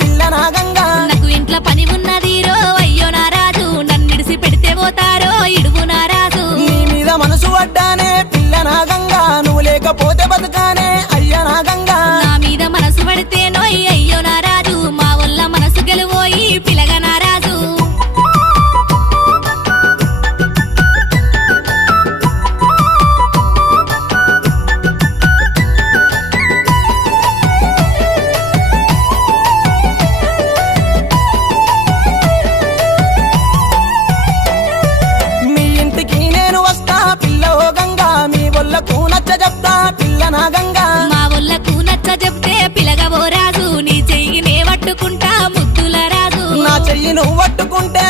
పిల్ల నాగంగా నాకు ఇంట్లో పని ఉన్నది రో అయ్యో నా రాజు నన్నిడిసి పెడితే పోతారో ఇడువు నా రాజు నీ మీద మనసు పడ్డానే పిల్ల నాగంగా నువ్వు లేకపోతే బతుకానే అయ్య నాగంగా నా మీద మనసు పడితే నోయ్ అయ్యో నా రాజు మా వల్ల మనసు గెలువోయి పిలగ నా రాజు మీ ఇంటికి నేను వస్తా పిల్ల ఓ గంగా మీ వల్లకు నచ్చ చెప్తా పిల్ల నాగంగా మా వల్లకు నచ్చ చెప్తే పిలగవో రాజు నీ చెయ్యి నే పట్టుకుంటా ముద్దుల రాజు నా చెయ్యి నువ్వు పట్టుకుంటే